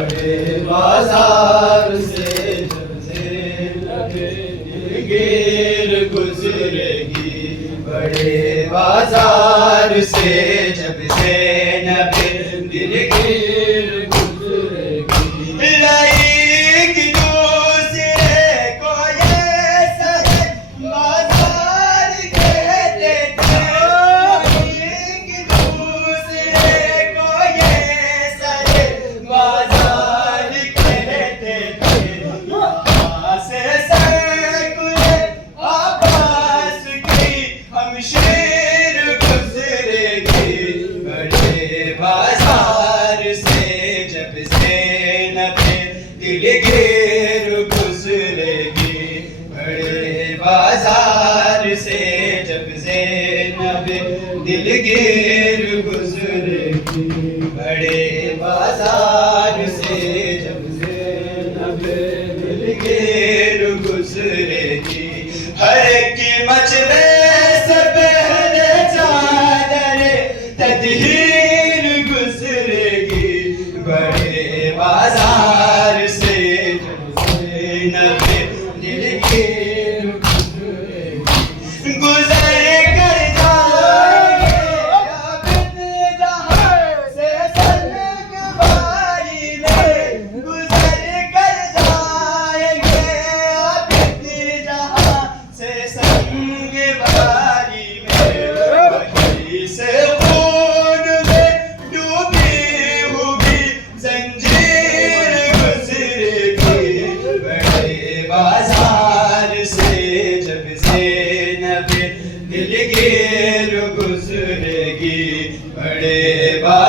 बड़े बाजार से जब ज़ैनब गिर गुजरेगी, बड़े बाजार से जब ज़ैनब गिर गुजरेगी, लाएगी दूसरे को ये शहर बाजार कहते थे, लाएगी दूसरे को ये शहर बाजार कहते थे। यहाँ से सैकड़े आवाज़ की हमशीर गुजरेगी, बड़े बाजार से जब ज़ैनब दिलगीर गुजरेगी, बड़े बाजार से जब ज़ैनब दिलगीर गुजरेगी, बड़े बाजार से जब ज़ैनब दिलगीर गुजरेगी। हर की मचले से पहले चादर तदहीर गुजरेगी, बड़े बाजार से जब ज़ैनब दिलगीर गुजरेगी। गुजर कर जाएंगे अपने जहां से संग बारी में, गुजर कर जाएंगे अपने जहां से संग बारी में, वहीं से खून में डूबी हुई जंजीर गुजरेगी, बड़े बाजार से जब ज़ैनब दिलगीर गुजरेगी, बड़े बाजार